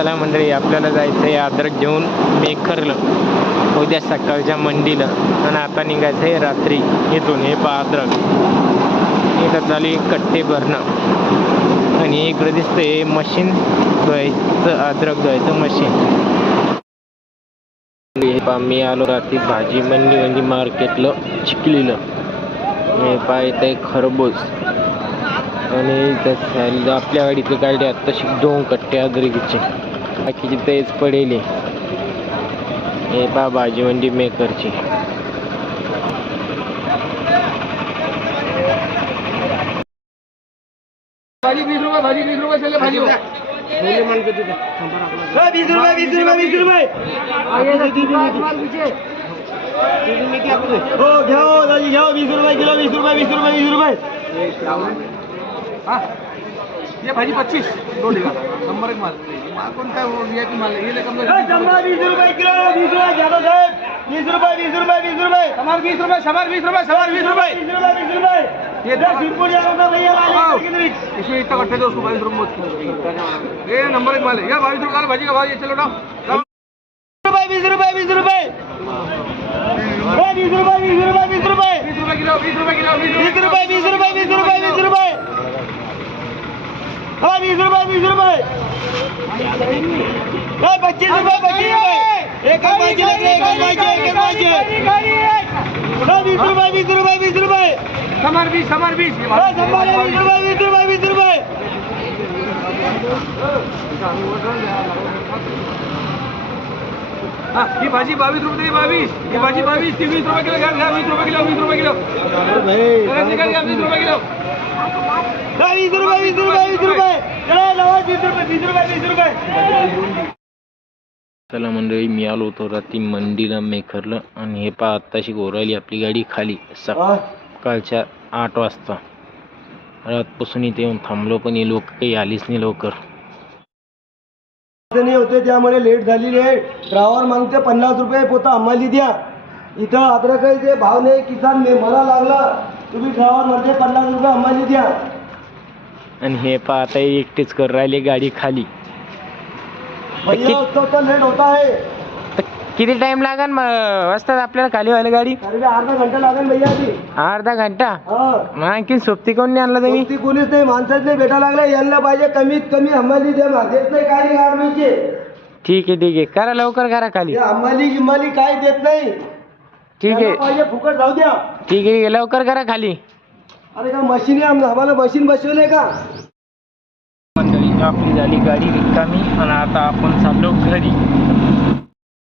चला मंडळी आपल्याला जायचं आहे अद्रक घेऊन मेखरलं. उद्या सकाळच्या मंडीला. आणि आता निघायचं आहे रात्री इथून. हे पहा अद्रक इथं चालू आहे कट्टे भरणं. आणि इकडं हे मशीन धुवायचं अद्रक धुवायचं मशीन हे पहा मी आलो रात्री भाजी मंडी म्हणजे मार्केटला चिकलीलं हे पहा इथं आहे खरबूज. आणि इथं आपल्या गाडीतली गाडी आत्ताशी दोन कट्टे अद्रकीचे बाकीची तेच पडेल हे पहा भाजी मंडी मेकरची भाजी बीस रुपये भाजी बीस रुपये चले भाजी. बीस रुपये बीस रुपये बीस रुपये. हो घ्या हो दाजी घ्या हो, वीस रुपये किलो वीस रुपये वीस रुपये वीस रुपये. हाँ. ये भाजी पच्चीस. दो नंबर एक माल. माल कौन का वीआईपी माल ये ले कम ए, चंबा वीस रुपये किलो वीस रुपये जादव साहेब. वीस रुपये वीस रुपये वीस रुपये. समार बीस रुपये समार बीस रुपये समार बीस रुपये. बीस रुपये बीस रुपये. ये भैया इसमें इतना कट्टे दो उसको बाईस रुपये ये नंबर एक माल है ये बाईस रुपये भाजी का भाव ये चलो रुपये बीस रुपये बीस रुपये ए, बीस रुपये बीस रुपये बीस रुपये बीस रुपये किलो बीस रुपये किलो बीस बीस रुपये बीस रुपये बीस रुपये बीस रुपये हाँ बीस रुपये बीस रुपये हाँ पच्चीस रुपये पच्चीस रुपये एक एक भाजी लग रहा है एक एक भाजी एक एक। भाजी हाँ बीस रुपये बीस रुपये बीस रुपये समार बीस समार बीस ये हाँ भाजी- संभाले बीस रुपये बीस रुपये बीस रुपये हाँ ये भाजी बाईस रुपये की बाईस ये भाजी बाईस की बीस रुपये किलो घर घर बीस रुपये किलो बीस रुपये किलो घर निकल गया बीस रुपये बीस रुपये बीस रुपये. चलो रुपये रुपये मंडळी मी आलो होतो रात्री मंडीला मेखरला आणि हे पहा आत्ताशी गोरायली आपली गाडी खाली. सकाळच्या आठ वाजता. रातपासून इथे येऊन थांबलो पण हे लोक काही आलीच नाही लवकर. नाही होते त्यामुळे लेट झालेली आहे. ड्रायव्हर मागते पन्नास रुपये पोता आम्हाला द्या. इथं अद्रकाचे भाव नाही किसान मला लागला. तुम्ही ड्रायव्हर म्हणते पन्नास रुपये आम्हाला द्या. आणि हे पहा आता हे एकटेच कर राहिले गाडी खाली. भैया उत्सव तर लेट होता है तर किती टाइम लागेल वाजतात आपल्याला खाली व्हायला गाडी? अरे अर्धा घंटा लागेल भैया ती अर्धा घंटा? हा. मग आणखी सोबती कोण नाही आणला तुम्ही? ती कोणीच नाही माणसाच नाही भेटा लागला यांना पाहिजे कमीत कमी हमाली द्या ना. देत नाही नाही गाडवीचे ठीक आहे ठीक आहे. करा लवकर करा खाली. हमाली गिमाली काय देत नाही. ठीक आहे. पाहिजे फुकट जाऊ द्या. ठीक आहे लवकर करा खाली. अरे का मशीन आहे आम्हाला मशीन बसवलंय का? मंडळी आपली झाली गाडी रिकामी आणि आता आपण चाललो घरी.